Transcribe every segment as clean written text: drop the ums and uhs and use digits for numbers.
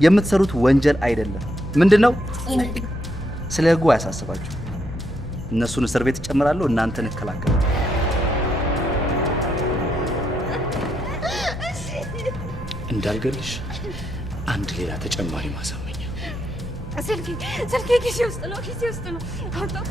የምትሰሩት ወንጀል አይደለም። ምንድነው? ስለ ህጉ አያሳስባችሁ። እነሱን እስር ቤት ይጨምራሉ፣ እናንተን እከላከላሉ። እንዳልገልሽ አንድ ሌላ ተጨማሪ ማሳመኛ። ስልኬ ኪሴ ውስጥ ነው። አውጣው።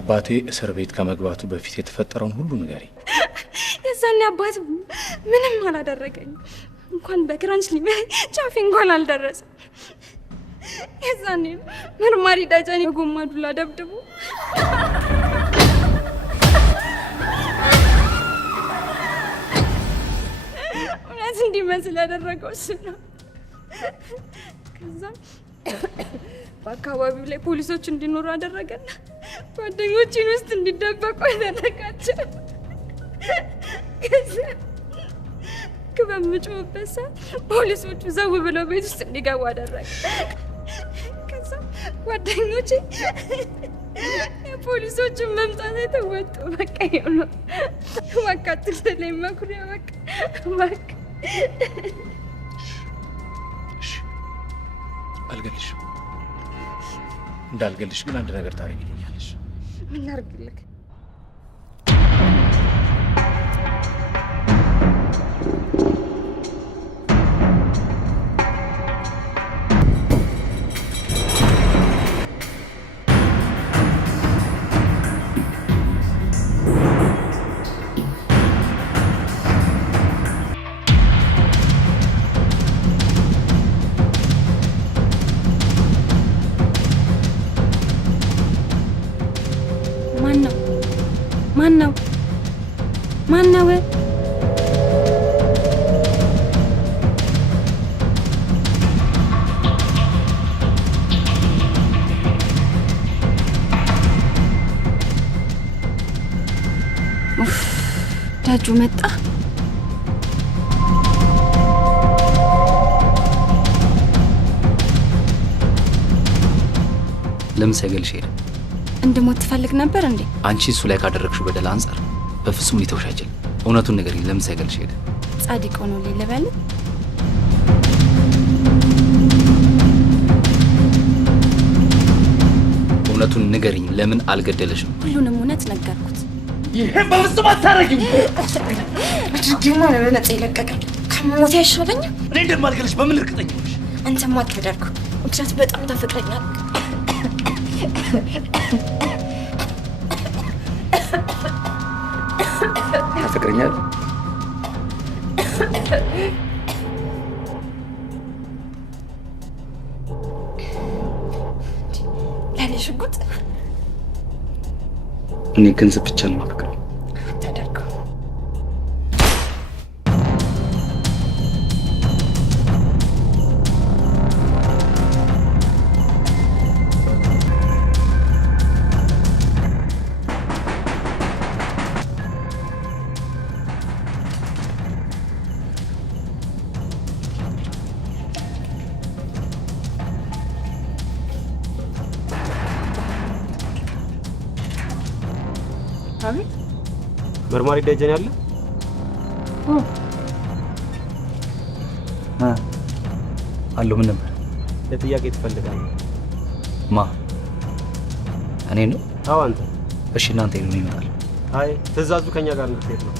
አባቴ እስር ቤት ከመግባቱ በፊት የተፈጠረውን ሁሉ ንገሪኝ። የዛኔ አባት ምንም አላደረገኝ። እንኳን በክራንች ሊመኝ ጫፌ እንኳን አልደረሰ። የዛኔ መርማሪ ዳጃኔ በጎማ ዱላ ደብድቦ እውነት እንዲመስል ያደረገው እሱ ነው። ከዛም በአካባቢው ላይ ፖሊሶች እንዲኖሩ አደረገና ጓደኞችን ውስጥ እንዲደበቁ አደረጋቸው። ከዛ በምጮህበት ሰዓት ፖሊሶቹ ዘው ብለው ቤት ውስጥ እንዲገቡ አደረገ። ከዛ ጓደኞቼ የፖሊሶቹን መምጣት የተወጡ በቃ ይሆነ በቃ ትልተለኝ መኩሪያ በቃ አልገልሽም። እንዳልገልሽ ግን አንድ ነገር ታደርጊልኛለሽ። ምን ላድርግልህ? ማን ነው? ዳጁ መጣ። ለምን ሳይገልሽ ሄደ? እንድሞት ትፈልግ ነበር እንዴ? አንቺ እሱ ላይ ካደረግሽው በደል አንጻር በፍጹም ሊተውሽ አይችልም። እውነቱን ንገሪኝ፣ ለምን ሳይገልሽ ሄደ? ጻድቅ ሆኖ ልበል? እውነቱን ንገሪኝ፣ ለምን አልገደለሽም? ሁሉንም እውነት ነገርኩት። ይሄ በፍጹም አታረጊም። አድርጌማ ነው ነፃ የለቀቀኝ። ከሞት አይሻለኝም? እኔ እንደማልገልሽ በምን እርግጠኛ ነሽ? አንተማ አታደርጉ። ምክንያቱም በጣም ታፈቅረኛለህ። ታፈቅረኛለህ? ለኔ ሽጉጥ እኔ ገንዘብ ብቻ ነው የማፈቅረው። ታደርገው መርማሪ ደጀን ያለ አለው። ምን ነበር? ለጥያቄ ትፈልጋለህ? ማ እኔ ነው? አዎ አንተ። እሺ እናንተ ይሉኝ ይመጣል። አይ ትእዛዙ ከኛ ጋር እንድትሄድ ነው።